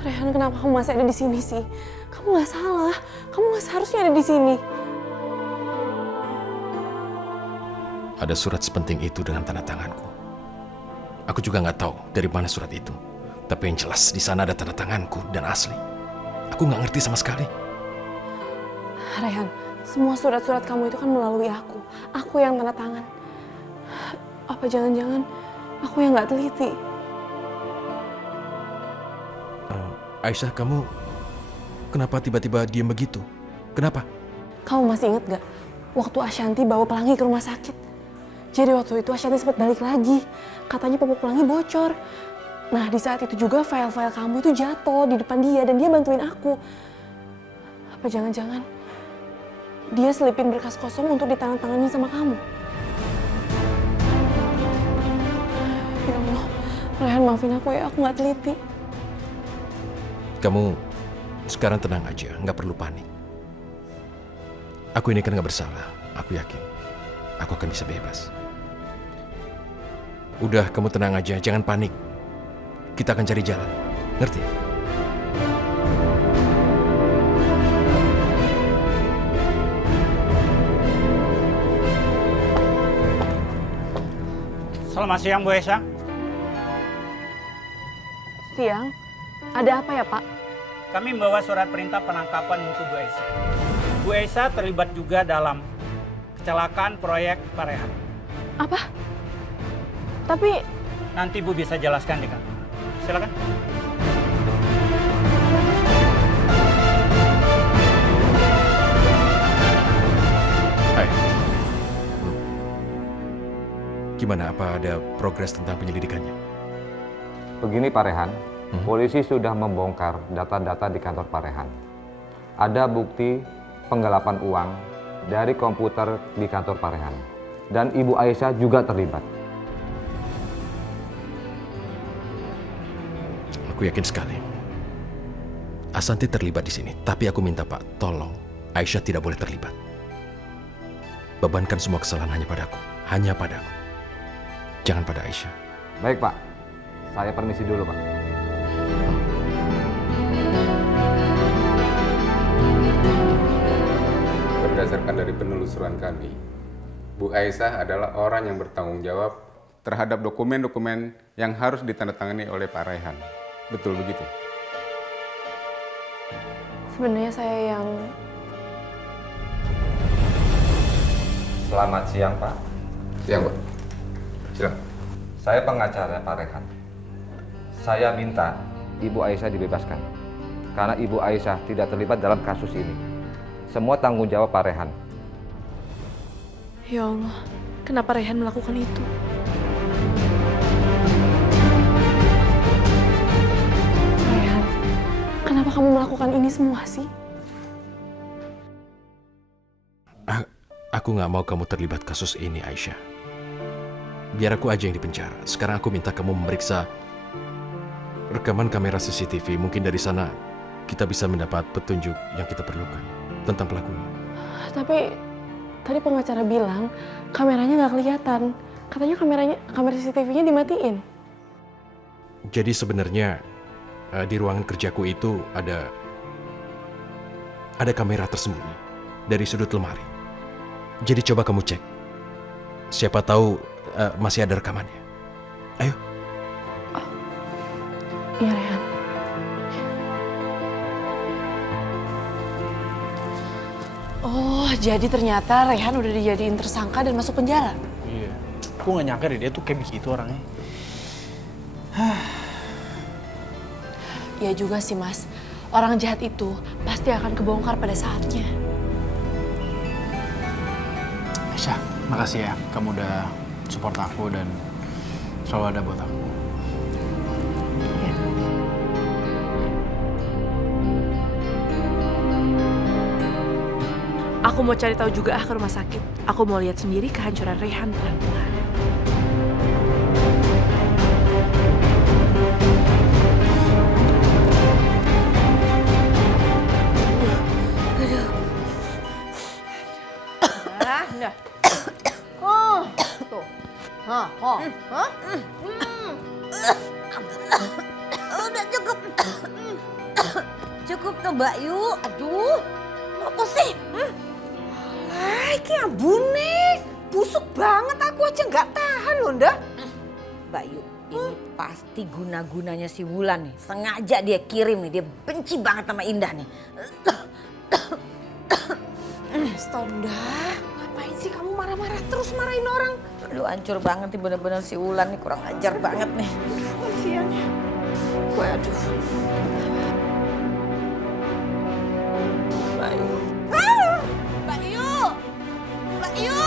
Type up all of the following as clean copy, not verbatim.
Rehan, kenapa kamu masih ada di sini sih? Kamu nggak salah. Kamu nggak seharusnya ada di sini. Ada surat sepenting itu dengan tanda tanganku. Aku juga nggak tahu dari mana surat itu. Tapi yang jelas di sana ada tanda tanganku dan asli. Aku nggak ngerti sama sekali. Rehan, semua surat-surat kamu itu kan melalui aku. Aku yang tanda tangan. Apa jangan-jangan aku yang nggak teliti? Aisyah, kamu kenapa tiba-tiba diam begitu? Kenapa? Kamu masih inget gak? Waktu Ashanti bawa Pelangi ke rumah sakit. Jadi waktu itu Ashanti sempat balik lagi. Katanya popok Pelangi bocor. Nah di saat itu juga file-file kamu itu jatuh di depan dia dan dia bantuin aku. Apa jangan-jangan dia selipin berkas kosong untuk ditandatangani sama kamu? Ya Allah, Rehan maafin aku ya, aku gak teliti. Kamu sekarang tenang aja, nggak perlu panik. Aku ini kan nggak bersalah, aku yakin. Aku akan bisa bebas. Udah, kamu tenang aja, jangan panik. Kita akan cari jalan, ngerti? Selamat siang, Bu Aisyah. Siang, ada apa ya Pak? Kami membawa surat perintah penangkapan untuk Bu Aisyah. Bu Aisyah terlibat juga dalam kecelakaan proyek Pak Rehan. Apa? Tapi Nanti Bu bisa jelaskan di kantor. Silakan. Hai. Gimana, apa ada progres tentang penyelidikannya? Begini Pak Rehan, polisi sudah membongkar data-data di kantor Pak Rehan. Ada bukti penggelapan uang dari komputer di kantor Pak Rehan. Dan Ibu Aisyah juga terlibat. Aku yakin sekali. Ashanti terlibat di sini, tapi aku minta Pak, tolong Aisyah tidak boleh terlibat. Bebankan semua kesalahan hanya padaku, hanya padaku. Jangan pada Aisyah. Baik Pak, saya permisi dulu Pak. Berdasarkan dari penelusuran kami, Bu Aisyah adalah orang yang bertanggung jawab terhadap dokumen-dokumen yang harus ditandatangani oleh Pak Rehan. Betul begitu? sebenarnya saya yang... Selamat siang Pak. Siang, Pak. Silakan. Saya pengacara Pak Rehan. Saya minta Ibu Aisyah dibebaskan. Karena Ibu Aisyah tidak terlibat dalam kasus ini. Semua tanggung jawab Pak Rehan. Ya Allah, kenapa Rehan melakukan itu? Rehan, kenapa kamu melakukan ini semua sih? Aku nggak mau kamu terlibat kasus ini, Aisyah. Biar aku aja yang dipenjara. Sekarang aku minta kamu memeriksa rekaman kamera CCTV. Mungkin dari sana kita bisa mendapat petunjuk yang kita perlukan tentang pelakunya. Tapi tadi pengacara bilang kameranya nggak kelihatan. Katanya kamera CCTV-nya dimatiin. Jadi sebenarnya di ruangan kerjaku itu ada kamera tersembunyi dari sudut lemari. Jadi coba kamu cek. Siapa tahu masih ada rekamannya. Ayo. Iya, Rehan. Oh, jadi ternyata Rehan udah dijadiin tersangka dan masuk penjara. Iya, aku gak nyangka deh dia tuh kayak begitu orangnya. Ya juga sih, Mas. Orang jahat itu pasti akan kebongkar pada saatnya. Aisyah, makasih ya kamu udah support aku dan selalu ada buat aku. Ya. Aku mau cari tahu juga ke rumah sakit. Aku mau lihat sendiri kehancuran Rehan pelan-pelan. Nah. Oh, tuh. Hah, hah, hah? Udah cukup. toh Mbak Yu. Aduh, apa sih? Alah, ini ambune. Busuk banget aku aja nggak tahan loh, Nda. Mbak Yu, ini pasti guna-gunanya si Wulan nih. Sengaja dia kirim nih, dia benci banget sama Indah nih. Stonda, ngapain sih kamu marah-marah terus marahin orang? Lu hancur banget nih bener-bener si Wulan nih, kurang ajar banget nih. Kasihan ya. Gue aduh. Mbak Yu. Mbak Yu! Mbak Yu!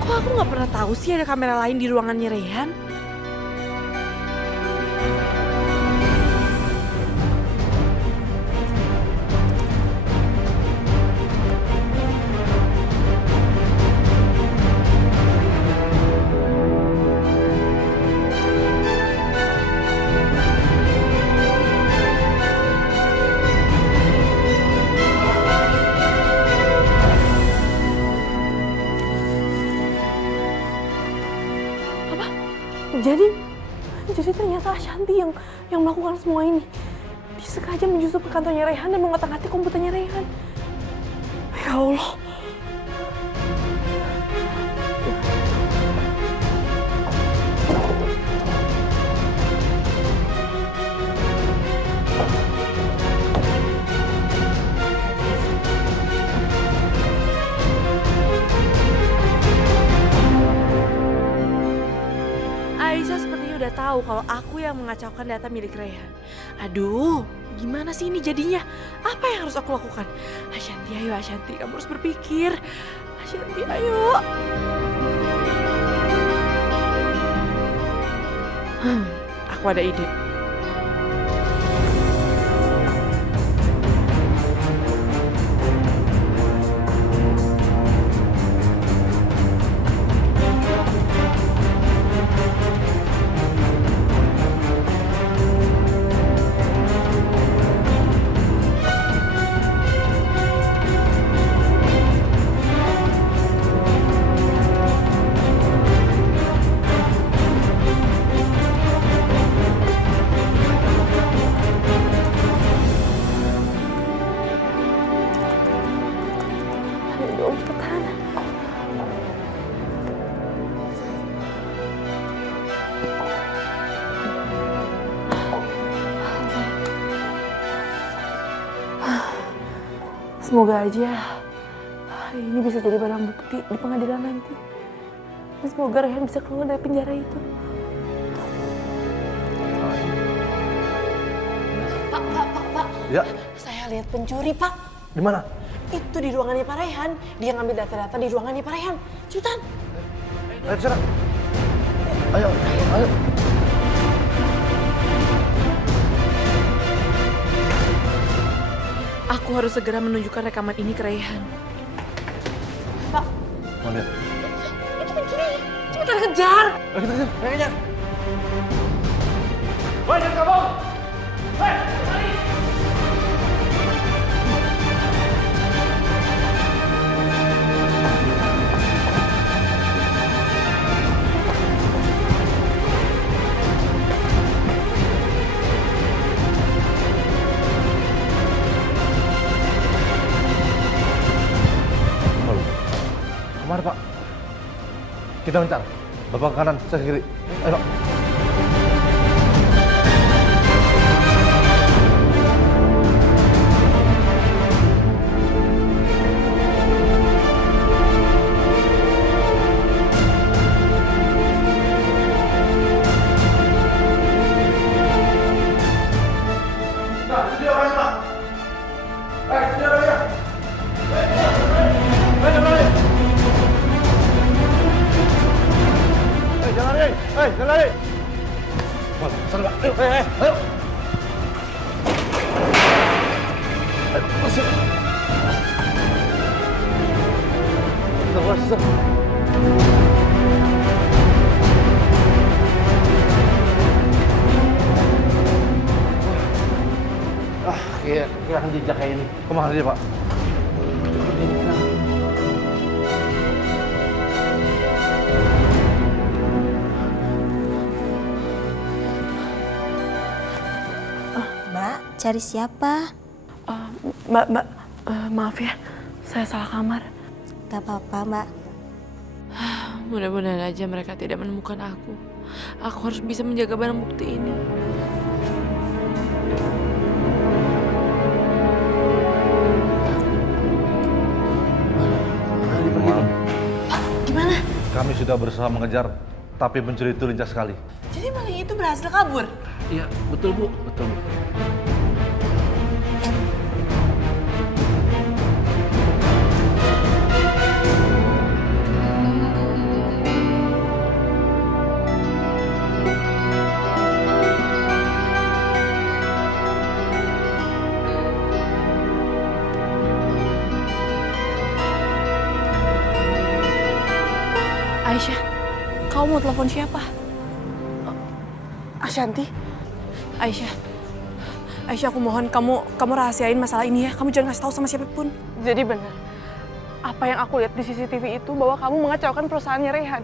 Kok aku nggak pernah tahu sih ada kamera lain di ruangannya Reyhan? Jadi ternyata Ashanti yang melakukan semua ini. Dia sengaja menyusup ke kantornya Reyhan dan mengotak-atik komputernya Reyhan. Ya Allah. Aisyah sepertinya udah tahu kalau aku yang mengacaukan data milik Reyhan. Aduh, gimana sih ini jadinya? Apa yang harus aku lakukan? Ashanti, ayo Ashanti, kamu harus berpikir. Ashanti, ayo. Aku ada ide. Ayo cepetan. Semoga aja hari ini bisa jadi barang bukti di pengadilan nanti. Dan semoga Reyhan bisa keluar dari penjara itu. Pak. Ya, Saya lihat pencuri, Pak. di mana? Itu di ruangannya Pak Reyhan. Dia ngambil data-data di ruangannya Pak Reyhan. Cepetan. Ayo ke sana. Ayo. Aku harus segera menunjukkan rekaman ini ke Reyhan. Pak, Mau lihat? itu pencuri. Cepetan kejar. Ayo kita kejar. Ayo kejar. Kemana Pak? Kita mencar. Bapak ke kanan, saya ke kiri. Ayo Pak. Jangan lari! Kayak kehilangan jejak kayak ini. Kemana dia, Pak? Mbak, cari siapa? Mbak, maaf ya, saya salah kamar. Gak apa-apa, Mbak. Mudah-mudahan aja mereka tidak menemukan aku. Aku harus bisa menjaga barang bukti ini. Gimana? Kami sudah berusaha mengejar, tapi pencuri itu lincah sekali. Jadi maling itu berhasil kabur? Iya, betul Bu. Betul. Aisyah, kamu mau telepon siapa? Ashanti? Aisyah, aku mohon kamu rahasiain masalah ini ya. Kamu jangan kasih tahu sama siapapun. Jadi benar, apa yang aku lihat di CCTV itu bahwa kamu mengacaukan perusahaannya Rehan.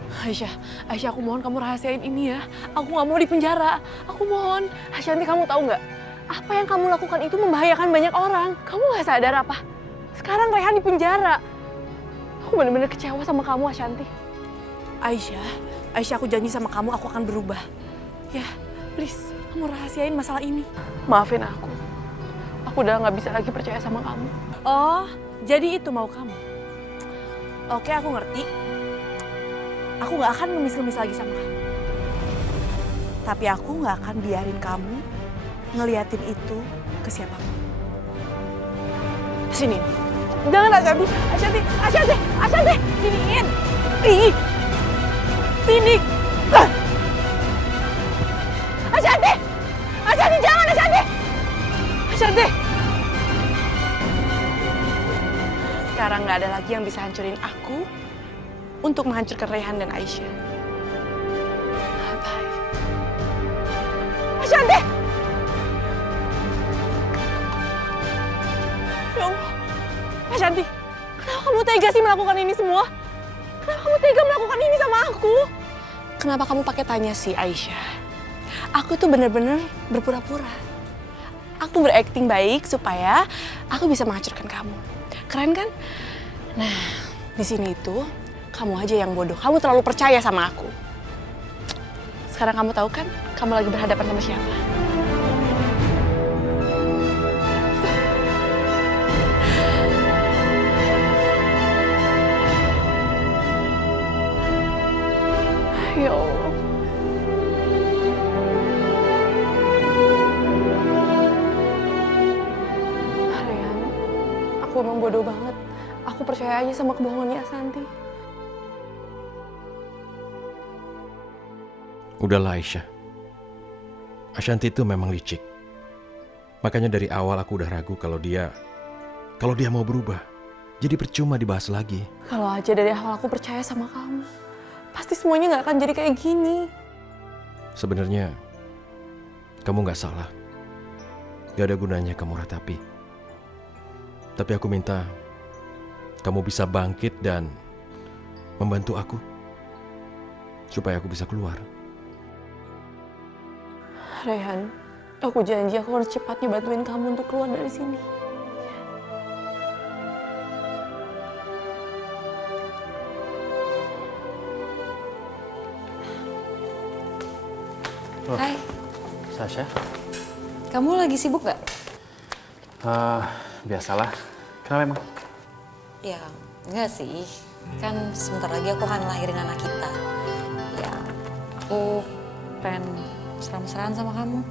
Aisyah, aku mohon kamu rahasiain ini ya. Aku nggak mau di penjara. Aku mohon. Ashanti, kamu tahu nggak? Apa yang kamu lakukan itu membahayakan banyak orang. Kamu nggak sadar apa? Sekarang Rehan di penjara. Aku benar-benar kecewa sama kamu, Ashanti. Aisyah, aku janji sama kamu aku akan berubah. Ya, please, kamu rahasiain masalah ini. Maafin aku. Aku udah nggak bisa lagi percaya sama kamu. Oh, jadi itu mau kamu? Oke, aku ngerti. Aku nggak akan ngemis-ngemis lagi sama kamu. Tapi aku nggak akan biarin kamu ngeliatin itu ke siapapun. Sini. Jangan, Ashanti, siniin. Ih. Sini. Ashanti, jangan, Ashanti. Sekarang nggak ada lagi yang bisa hancurin aku untuk menghancurkan Rehan dan Aisyah. Bye. Ashanti. Ya Allah, Ashanti, kenapa kamu tega sih melakukan ini semua? Kenapa kamu tega melakukan ini sama aku? Kenapa kamu pakai tanya sih, Aisyah? Aku tuh bener-bener berpura-pura. Aku berakting baik supaya aku bisa menghancurkan kamu. Keren kan? Nah, di sini itu kamu aja yang bodoh. Kamu terlalu percaya sama aku. Sekarang kamu tahu kan, kamu lagi berhadapan sama siapa? Ya Allah. Rehan, aku emang bodoh banget. Aku percaya aja sama kebohongannya Ashanti. Udahlah Aisyah. Ashanti itu memang licik. Makanya dari awal aku udah ragu kalau dia mau berubah. Jadi percuma dibahas lagi. Kalau aja dari awal aku percaya sama kamu, pasti semuanya nggak akan jadi kayak gini. Sebenarnya kamu nggak salah. Gak ada gunanya kamu ratapi. Tapi aku minta kamu bisa bangkit dan membantu aku supaya aku bisa keluar. Rehan, aku janji aku harus cepatnya bantuin kamu untuk keluar dari sini. Hai, Sasha? kamu lagi sibuk gak? Biasalah. Kenapa emang? Ya, enggak sih. Kan sebentar lagi aku akan lahirin anak kita. Ya, aku pengen mesra-mesraan sama kamu.